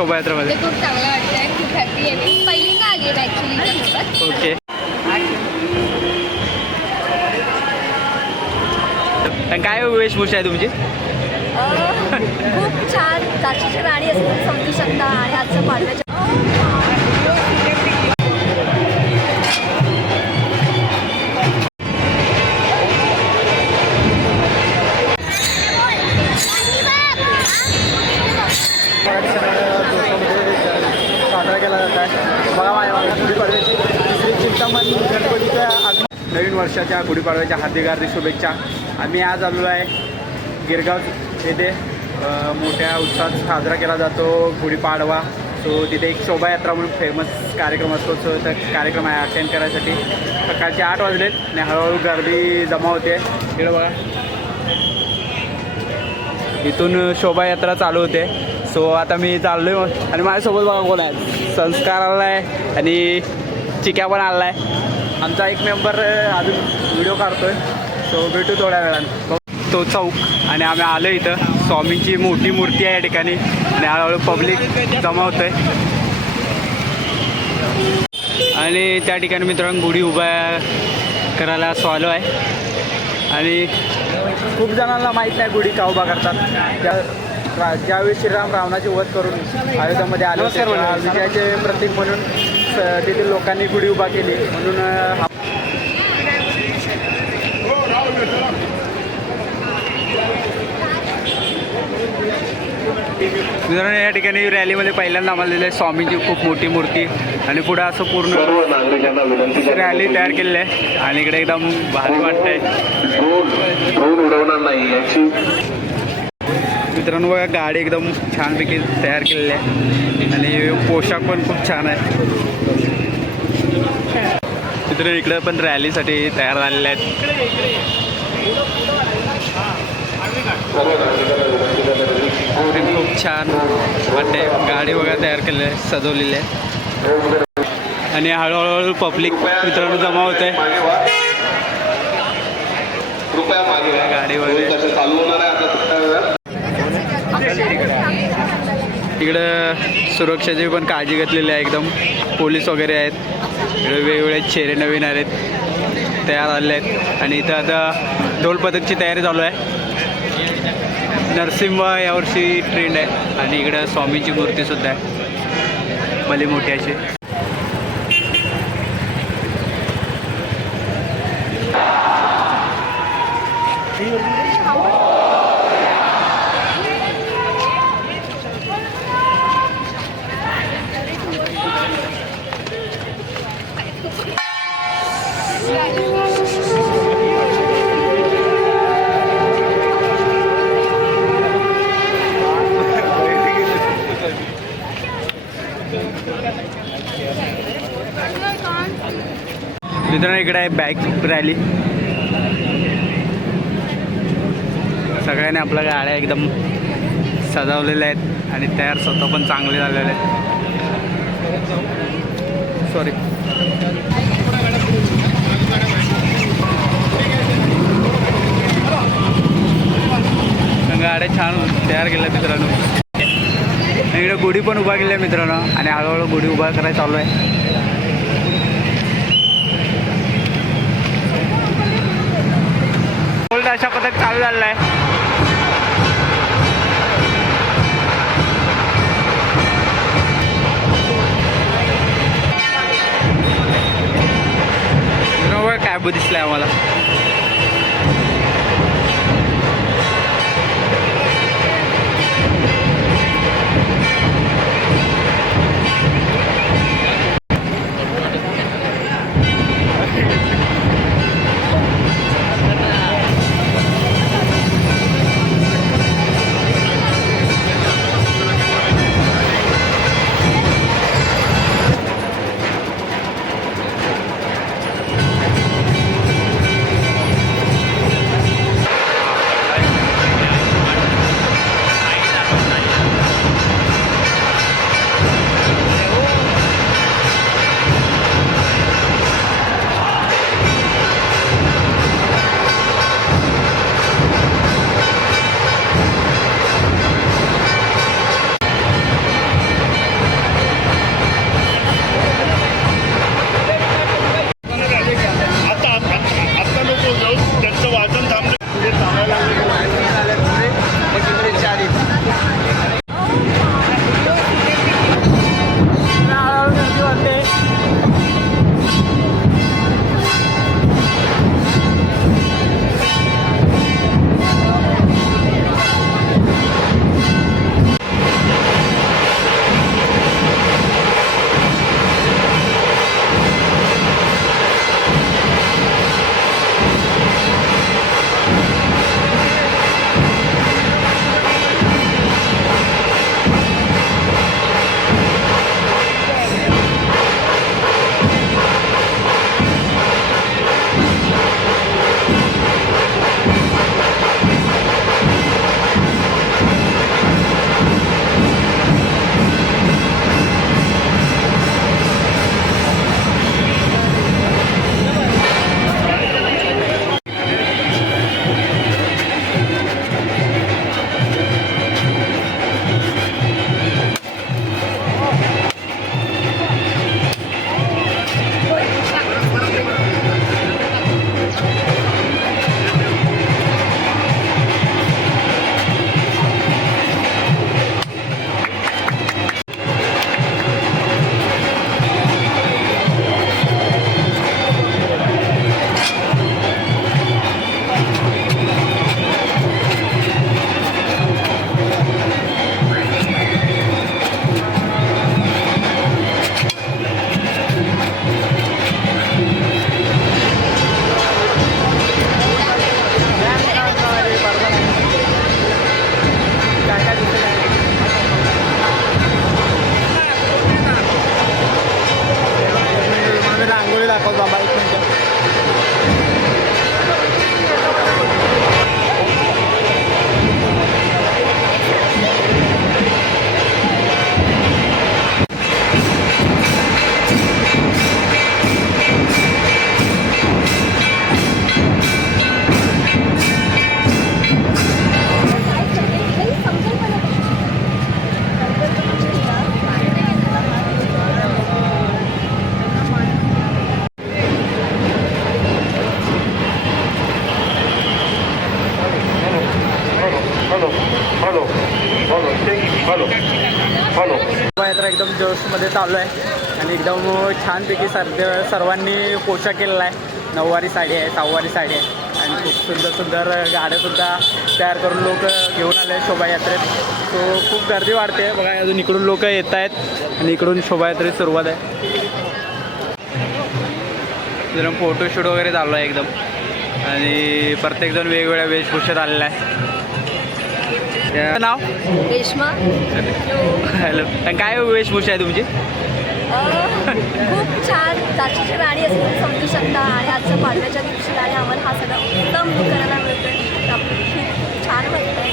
शोभायात्रामध्ये? खूप चांगलं वाटतंय, खूप हॅपी आहे मी. पहिल्यांदा आली आहे ॲक्च्युली. ओके. काय वेशभूषा आहे तुमची? खूप छान झाशीची राणी असं समजू शकता. आणि आजचं पाडव्याच्या साजरा केला जात आहे. बघा माझ्या गुढीपाडव्याची श्री चिंतामणी गणपतीच्या नवीन वर्षाच्या गुढीपाडव्याच्या हार्दिक शुभेच्छा. आम्ही आज आलेलो आहे गिरगाव येथे. मोठ्या उत्साहात साजरा केला जातो गुढीपाडवा. सो तिथे एक शोभायात्रा म्हणून फेमस कार्यक्रम असतो. सो त्या कार्यक्रम आहे अटेंड करायसाठी सकाळचे 8 वाजलेत आणि हळूहळू गर्दी जमा होते. इकडे बघा इथून शोभायात्रा चालू होते. सो आता मी चाललो आहे आणि माझ्यासोबत बघा कोण आहे. संस्कार आला आहे आणि चिक्या पण आला आहे. आमचा एक मेंबर अजून व्हिडिओ काढतो आहे. सो भेटू थोड्या वेळानं. तो चौक आणि आम्ही आलो इथं. स्वामींची मोठी मूर्ती आहे या ठिकाणी आणि हळूहळू पब्लिक जमा होतं आहे. आणि त्या ठिकाणी मित्रांनो गुढी उभा करायला असं आलो आहे. आणि खूप जणांना माहीत नाही गुढी का उभा करतात. ज्यावेळी श्रीराम रावणाचे वध करून अयोध्यामध्ये आले होते विजयाचे प्रतीक म्हणून तेथील लोकांनी गुढी उभा केली म्हणून मित्रांनो या ठिकाणी रॅलीमध्ये पहिल्यांदा आम्हाला दिलं आहे स्वामींची खूप मोठी मूर्ती आणि पुढे असं पूर्ण रॅली तयार केलेली आहे. आणि इकडे एकदम भारी वाटतंय. मित्रांनो बघा गाडी एकदम छानपैकी तयार केलेली आहे आणि पोशाख पण खूप छान आहे. मित्रांनो इकडे पण रॅलीसाठी तयार झालेले आहेत. खूप छान वाटते. गाडी वगैरे तयार केलेली आहे सजवलेली आहे आणि हळूहळू पब्लिक मित्रांनो जमा होते. गाडी वगैरे इकडं सुरक्षेची पण काळजी घेतलेली आहे. एकदम पोलीस वगैरे आहेत. इकडे वेगवेगळे चेहरे नवीन आहेत तयार झालेले आहेत. आणि इथं आता ढोल पथकची तयारी चालू आहे. नरसिंह यावर्षी ट्रेंड आहे आणि इकडं स्वामींची मूर्तीसुद्धा आहे भली मोठी अशी. मित्रांनो इकडे आहे बाईक रॅली. सगळ्यांनी आपल्या गाड्या एकदम सजवलेल्या आहेत आणि तयार स्वतः पण चांगले झालेले आहेत. सॉरी गाड्या छान तयार केल्या मित्रांनो. इकडे गुढी पण उभा केली आहे मित्रांनो आणि हळूहळू गुढी उभा करायला चालू आहे. अशा पद्धत चालू झालेला आहे. काय दिसलंय आम्हाला. दाखव बाबा, एक मिनटं. शोभायात्रा एकदम जोशमध्ये चालू आहे आणि एकदम छानपैकी सर्वांनी पोशाख केलेला आहे. नऊवारी साडी आहे, सहावारी साडी आहे आणि खूप सुंदर सुंदर गाड्यासुद्धा तयार करून लोक घेऊन आले आहे शोभायात्रेत. सो खूप गर्दी वाढते बघा, अजून इकडून लोक येत आहेत आणि इकडून शोभायात्रेची सुरुवात आहे. जरा फोटोशूट वगैरे चालू आहे एकदम आणि प्रत्येकजण वेगवेगळ्या वेशभूषेत आलेला आहे. नाव रेश्मा. हॅलो, काय वेशभूषा आहे तुमची? खूप छान दाचीची राणी असं समजू शकता आणि आजच्या पाडव्याच्या दिवशी आणि आम्हाला हा सगळा उत्तम करायला मिळतोय. आपलं खूप छान वाटतंय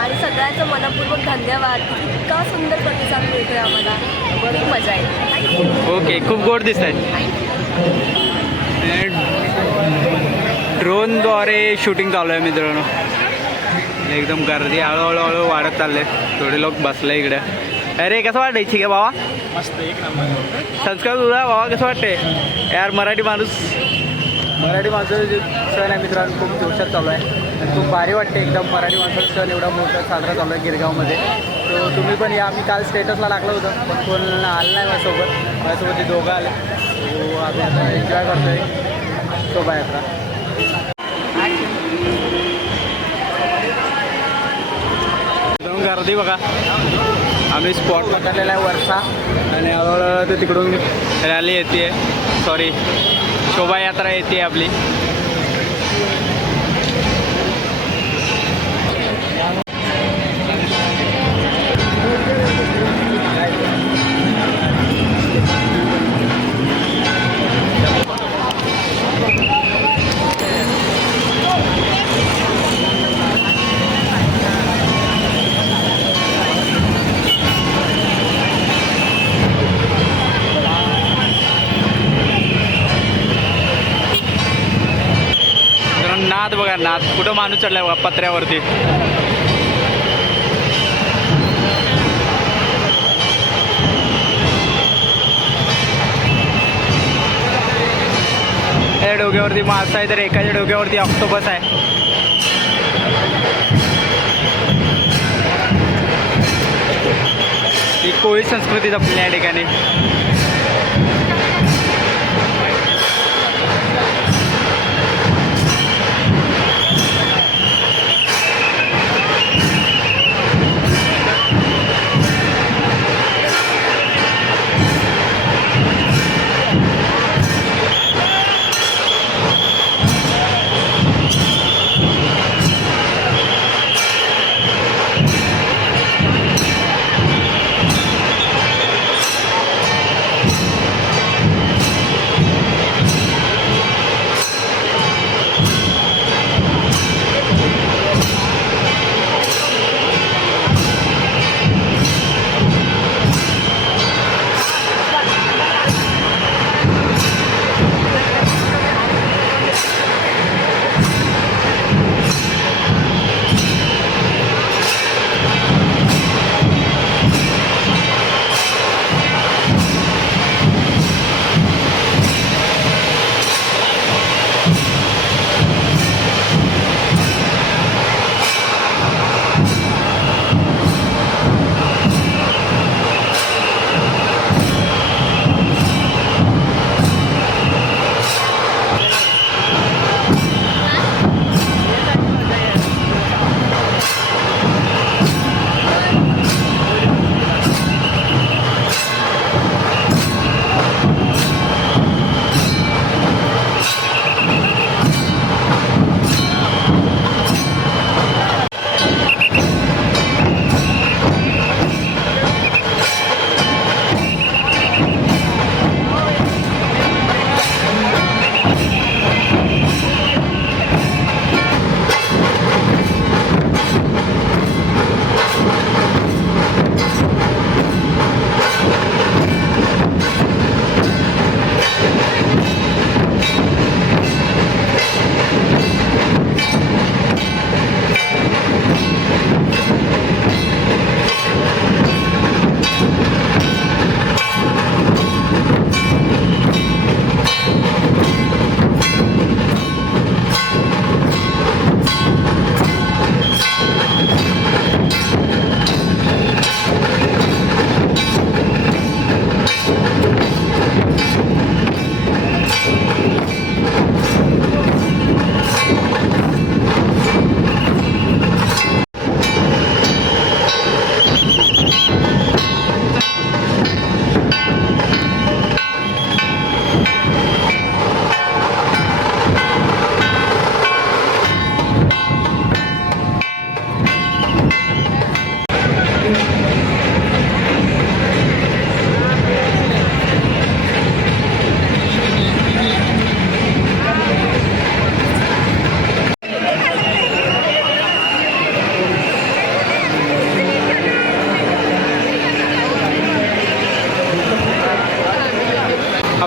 आणि सगळ्यांचं मनपूर्वक धन्यवाद. इतका सुंदर प्रतिसाद मिळतोय आम्हाला, खूप मजा येईल. ओके, खूप गोड दिसत आहेत. ड्रोनद्वारे शूटिंग चालू आहे मित्रांनो. एकदम गर्दी हळूहळू वाढत चालले, थोडे लोक बसले इकडे. अरे कसं वाटतं ठीक आहे बाबा? मस्त, एक नंबर. संस्कार तुझा बाबा कसं वाटते यार? मराठी माणूस जे सण आहे मित्रांनो खूप जोशात चालू आहे आणि खूप भारी वाटते एकदम. मराठी माणसाचा सण एवढा मोठा साजरा चालू आहे गिरगावमध्ये. तो तुम्ही पण या. मी काल स्टेटसला टाकलं होतं पण कोण आलं नाही माझ्यासोबत ते दोघं आले. तो आम्ही आता एन्जॉय करतो आहे शोभायात्रा. गर्दी बघा. आम्ही स्पॉट पकडलेला आहे वरचा आणि हळूहळू ते तिकडून रॅली येते, सॉरी शोभायात्रा येते आपली. नाद बघा, नाद कुठं माणूस चढलाय बघा पत्र्यावरती. त्या डोक्यावरती मासा आहे तर एकाच्या डोक्यावरती ऑक्टोपस आहे. ही कोळी संस्कृती जपली या ठिकाणी.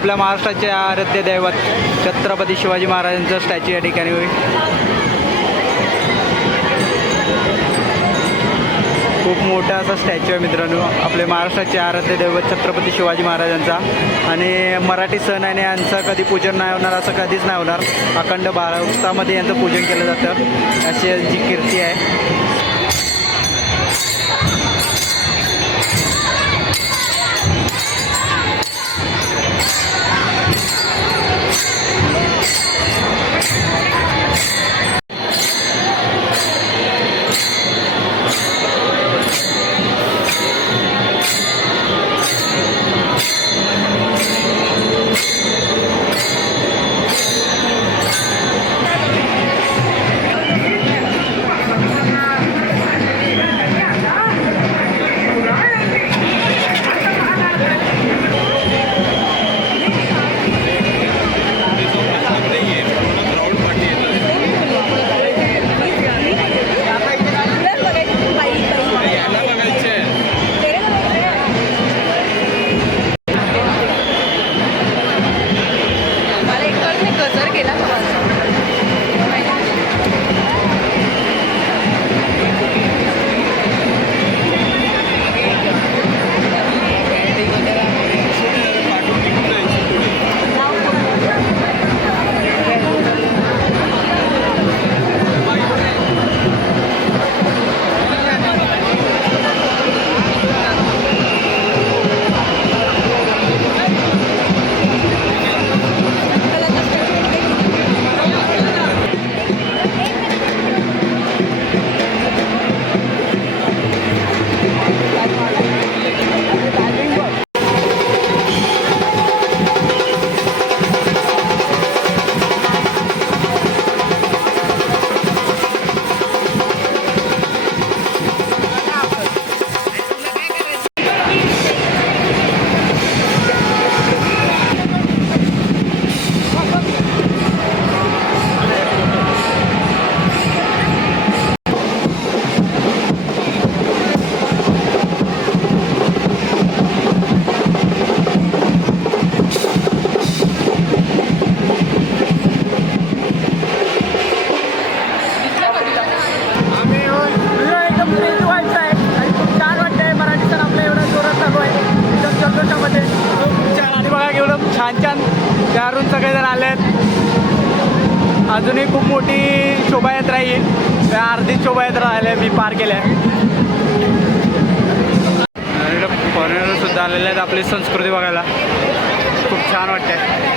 आपल्या महाराष्ट्राचे आराध्य दैवत छत्रपती शिवाजी महाराजांचं स्टॅच्यू या ठिकाणी होईल. खूप मोठा असा स्टॅच्यू आहे मित्रांनो, आपले महाराष्ट्राचे आराध्य दैवत छत्रपती शिवाजी महाराजांचा. आणि मराठी सण आणि यांचं कधी पूजन नाही होणार असं कधीच नाही होणार. अखंड भारतामध्ये यांचं पूजन केलं जातं, अशी यांची कीर्ती आहे. त्यावरून सगळेजण आले आहेत. अजूनही खूप मोठी शोभायात्रा येईल, त्या अर्धी शोभायात्रा आल्या मी पार केल्या. फॉरेनर सुद्धा आलेले आहेत आपली संस्कृती बघायला, खूप छान वाटतंय.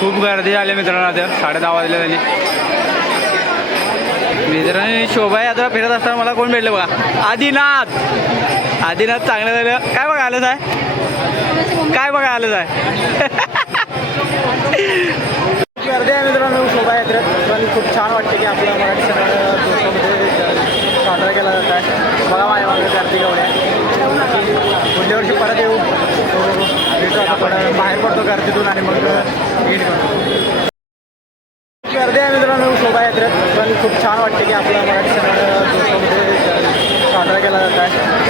खूप गर्दी झाली मित्रांनो, आता 10:30 वाजले झाली. मित्रांनी शोभायात्रा फिरत असताना मला कोण भेटलं बघा, आदिनाथ. आदिनाथ चांगलं झालं. काय बघा आलंच आहे, काय बघा आलंच आहे. गर्दी आहे मित्रांनो शोभायात्रेत, पण खूप छान वाटते की आपल्या मराठी सणामध्ये साजरा केला जात आहे. बघा माझ्या मागे गर्दी केवढी आहे. पुढल्या वर्षी परत येऊ, भेटू आता थोडं बाहेर पडतो गर्दीतून आणि मग एंड करतो. गर्दी आहे मित्रांनो शोभायात्रेत, पण खूप छान वाटते की आपल्या मराठी सणामध्ये साजरा केला जात आहे.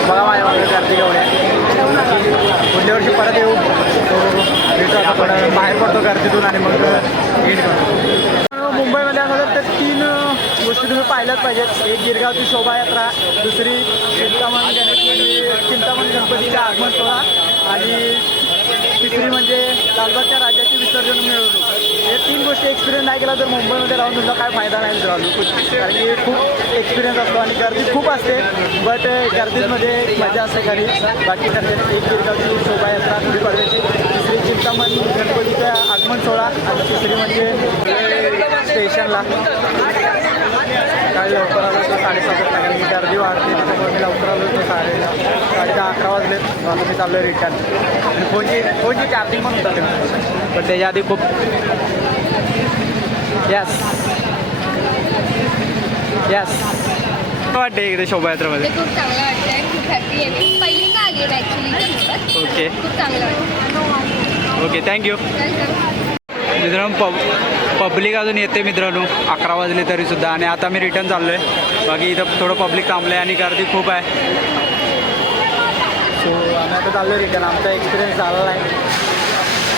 बघा माझ्या मागे गर्दी केवढी आहे. पुढल्या वर्षी परत येऊ, भेटू आता थोडं बाहेर पडतो गर्दीतून आणि मग एंड करतो. मुंबईमध्ये असं तर 3 गोष्टी तुम्ही पाहिल्याच पाहिजेत. एक गिरगावची शोभायात्रा, दुसरी चिंतामणी गणपतीचं आगमन सोहळा आणि तिसरी म्हणजे लालबागच्या राजाची विसर्जन मिळवणूक. हे 3 गोष्टी एक्सपिरियन्स नाही केला तर मुंबईमध्ये राहून तुमचा काय फायदा नाही मित्रांनो. कारण की खूप एक्सपिरियन्स असतो आणि गर्दी खूप असते. बट गर्दीमध्ये मजा असते घरी. बाकी करते एक गिरगावची शोभायात्रा गुढीपाडव्याची, दुसरी चिंतामण गणपतीचा आगमन सोहळा आणि तिसरी म्हणजे स्टेशनला सकाळी लवकर आलो तो 7:30 कारण की गर्दी वाढते त्याच्यामुळे मी लवकर आलो तो 10:30-11 वाजले. म्हणून मी चाललो रिटर्न. फोनची चार्जिंग पण होता पण त्याच्या आधी खूप यस वाटते इकडे शोभायात्रेमध्ये. खूप चांगलं वाटतंय, खूप हॅपी आहे मी. पहिल्यांदा आली आहे ॲक्च्युली. ओके खूप चांगलं वाटतं. Okay thank you. मित्रांनो पब्लिक अजून येते मित्रांनो, 11 वाजले तरीसुद्धा. आणि आता मी रिटर्न चाललो आहे. बाकी इथं थोडं पब्लिक थांबलं आहे आणि गर्दी खूप आहे. सो आम्ही आता चाललो आहे रिटर्न. आमचा एक्सपिरियन्स झाला नाही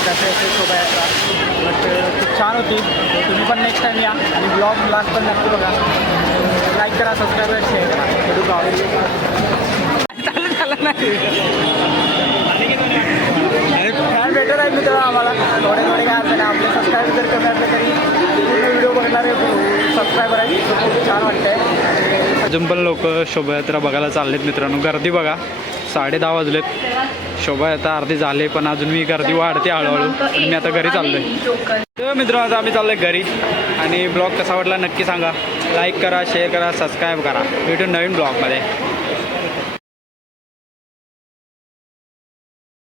कसे शोभायात्रा, बट खूप छान होती. सो तुम्ही पण नेक्स्ट टाईम या आणि ब्लॉग लास्ट पण नक्की बघा. लाईक करा, सबस्क्राईब करा, शेअर करा. नाही फॅन भेटत आहे मित्र आम्हाला थोडे काय असं नाही. आपले सबस्क्राईब जर कमी असले तरी पूर्ण व्हिडिओ बघणारे सबस्क्रायबर आहे. खूप छान वाटतंय. अजून पण लोक शोभायात्रा बघायला चाललेत मित्रांनो. गर्दी बघा, 10:30 वाजलेत. शोभायात्रा अर्धी झाले पण अजून मी गर्दी वाढते हळूहळू. मी आता घरी चाललो आहे. तर मित्रांनो आता आम्ही चाललो आहे घरी. आणि ब्लॉग कसा वाटला नक्की सांगा. लाईक करा, शेअर करा, सबस्क्राईब करा. भेटून नवीन ब्लॉगमध्ये.